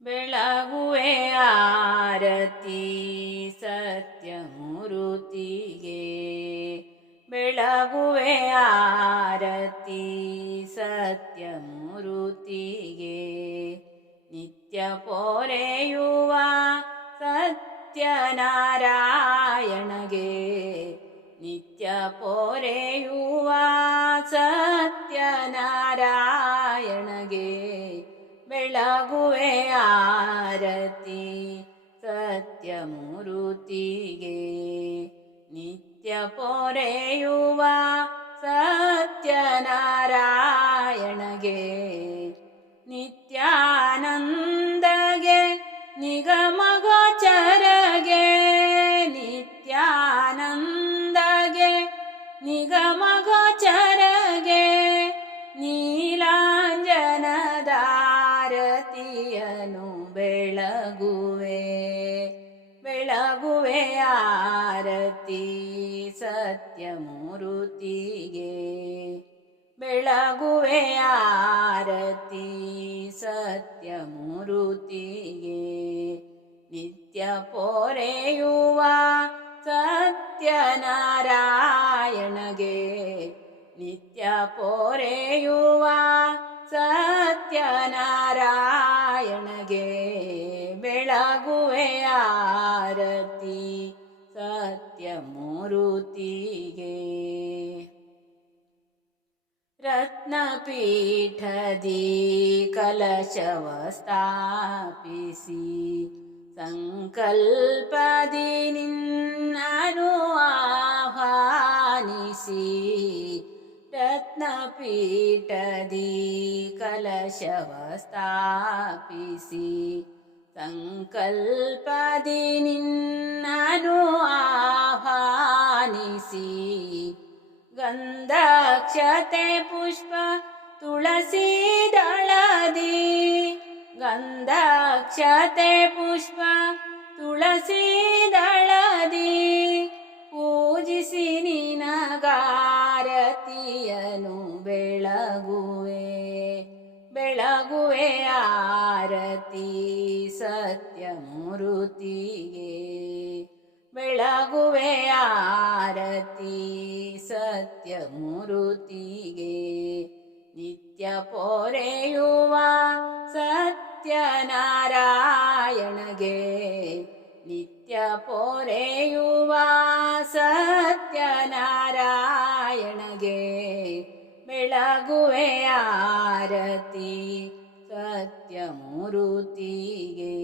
ಬೆಳಗುವೆ ಆರತಿ ಸತ್ಯಮೂರುತಿಗೆ ಬೆಳಗುವೆ ಆರತಿ ಸತ್ಯಮೂರುತಿಗೆ ನಿತ್ಯ ಪೋರೆಯುವ ಸತ್ಯನಾರಾಯಣಗೆ ನಿತ್ಯ ಪೋರೆಯುವ ಸತ್ಯನಾರಾಯಣಗೆ ಬೆಳಗುವೆ ಆರತಿ ಸತ್ಯಮೂರುತಿಗೆ. ನಿತ್ಯ ಪೊರೆಯುವ ಸತ್ಯನಾರಾಯಣಗೆ. ಬೆಳಗುವೆ ಬೆಳಗುವೆ ಆರತಿ ಸತ್ಯಮೂರುತಿಗೆ ಬೆಳಗುವೆ ಆರತಿ ಸತ್ಯಮೂರುತಿಗೆ ನಿತ್ಯ ಪೋರೆಯುವ ಸತ್ಯನಾರಾಯಣಗೆ ನಿತ್ಯ ಪೋರೆಯುವ ಸತ್ಯನಾರಾಯಣಗೆ ಆರತಿ ಸತ್ಯಮೂರುತಿಗೆ ರತ್ನಪೀಠದಿ ಕಲಶವ ಸ್ಥಾಪಿಸಿ ಸಂಕಲ್ಪದಿ ನಿನ್ನನು ಆಹ್ವಾನಿಸಿ ರತ್ನಪೀಠದಿ ಕಲಶವ ಸ್ಥಾಪಿಸಿ ಸಂಕಲ್ಪದಿ ನಿನ್ನನು ಆಹ್ವಾನಿಸಿ ಗಂಧಾಕ್ಷತೆ ಪುಷ್ಪ ತುಳಸಿ ದಳದಿ ಗಂಧಾಕ್ಷತೆ ಪುಷ್ಪ ಆರತಿ ಸತ್ಯಮೂರುತಿಗೆ ಬೆಳಗುವೆ ಆರತಿ ಸತ್ಯಮೂರುತಿಗೆ ನಿತ್ಯ ಪೊರೆಯುವ ಸತ್ಯನಾರಾಯಣಗೆ ನಿತ್ಯ ಪೊರೆಯುವ ಸತ್ಯನಾರಾಯಣಗೆ ಬೆಳಗುವೆ ಆರತಿ ಸತ್ಯಮೂರುತಿಗೆ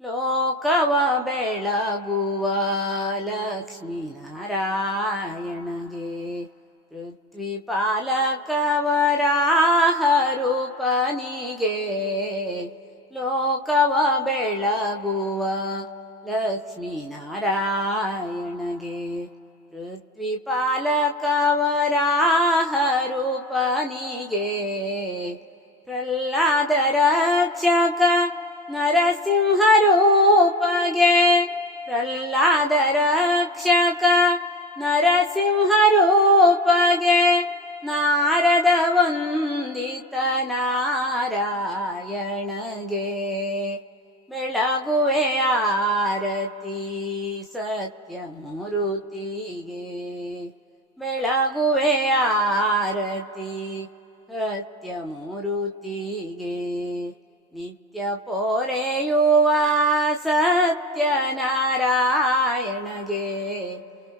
ಲೋಕವ ಬೆಳಗುವ ಲಕ್ಷ್ಮೀನಾರಾಯಣಗೆ ಪೃಥ್ವಿ ಪಾಲಕವರಾಹ ರೂಪನಿಗೆ ಲೋಕವ ಬೆಳಗುವ ಲಕ್ಷ್ಮೀನಾರಾಯಣಗೆ ಪೃಥ್ವಿ ಪಾಲಕವರಾಹ ರೂಪನಿಗೆ ಪ್ರಹ್ಲಾದ ರಕ್ಷಕ ನರಸಿಂಹ ರೂಪಗೆ ಪ್ರಹ್ಲಾದ ರಕ್ಷಕ ನರಸಿಂಹ ರೂಪಗೆ ನಾರದ ವಂದಿತ ನಾರಾಯಣಗೆ ಬೆಳಗುವೆ ಆರತಿ ಸತ್ಯಮೂರುತಿಗೆ ಬೆಳಗುವೆ ಆರತಿ ಸತ್ಯಮೂರುತಿಗೆ ನಿತ್ಯ ಪೊರೆಯುವ ಸತ್ಯನಾರಾಯಣಗೆ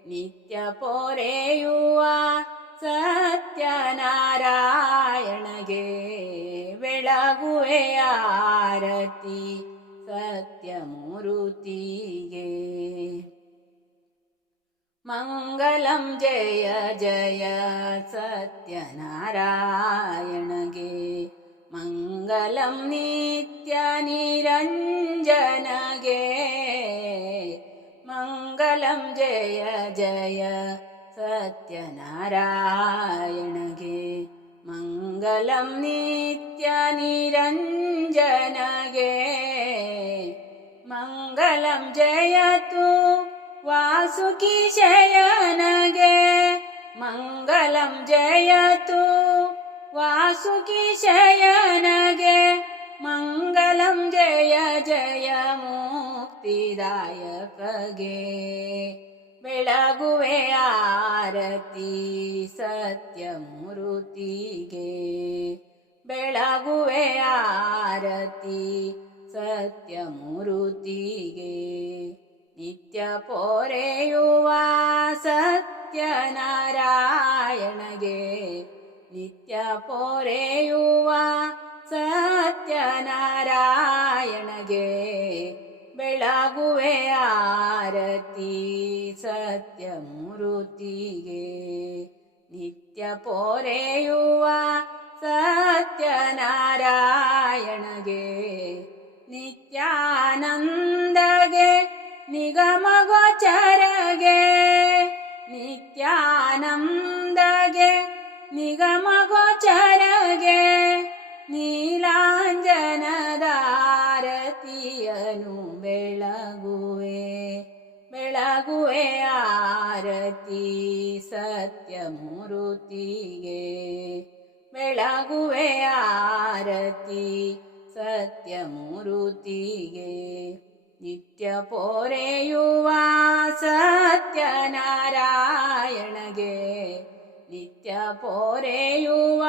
ನಿತ್ಯ ಪೊರೆಯುವ ಸತ್ಯನಾರಾಯಣಗೆ ಬೆಳಗುವೆ ಆರತಿ मङ्गलं जय जय सत्यनारायणगे। मङ्गलं नित्यनिरञ्जनगे मङ्गलं जय जय सत्यनारायणगे। मङ्गलं नित्यनिरञ्जनगे मङ्गलं जयतु वासुकी शयनगे मङ्गलं जयतु वासुकी शयनगे मङ्गलं जय जय मुक्तिदायकगे ಬೆಳಗುವೆ ಆರತಿ ಸತ್ಯಮೂರುತಿಗೆ ಬೆಳಗುವೆ ಆರತಿ ಸತ್ಯಮೂರುತಿಗೆ ನಿತ್ಯ ಪೋರೆಯುವ ಸತ್ಯನಾರಾಯಣಗೆ ನಿತ್ಯ ಪೋರೆಯುವ ಸತ್ಯನಾರಾಯಣಗೆ ಬೆಳಗುವೆ ಆರತಿ ಸತ್ಯಮೂರುತಿಗೆ ನಿತ್ಯ ಪೋರೆಯುವ ಸತ್ಯನಾರಾಯಣಗೆ ನಿತ್ಯಾನಂದಗೆ ನಿಗಮಗೋಚರಗೆ ನಿತ್ಯಾನಂದಗೆ ನಿಗಮಗೋಚರಗೆ ನೀಲಾಂಜನದಾರತಿಯನು ಬೆಳಗುವೆ ಬೆಳಗುವೆ ಆರತಿ ಸತ್ಯಮೂರುತಿಗೆ ಬೆಳಗುವೆ ಆರತಿ ಸತ್ಯಮೂರುತಿಗೆ. ನಿತ್ಯ ಪೋರೆಯುವ ಸತ್ಯನಾರಾಯಣಗೆ. ನಿತ್ಯ ಪೋರೆಯುವ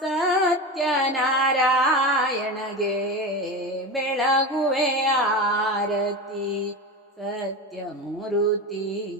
ಸತ್ಯನಾರಾಯಣಗೆ. ಬೆಳಗುವೆ ಆರತಿ ಸತ್ಯಮೂರುತಿಗೆ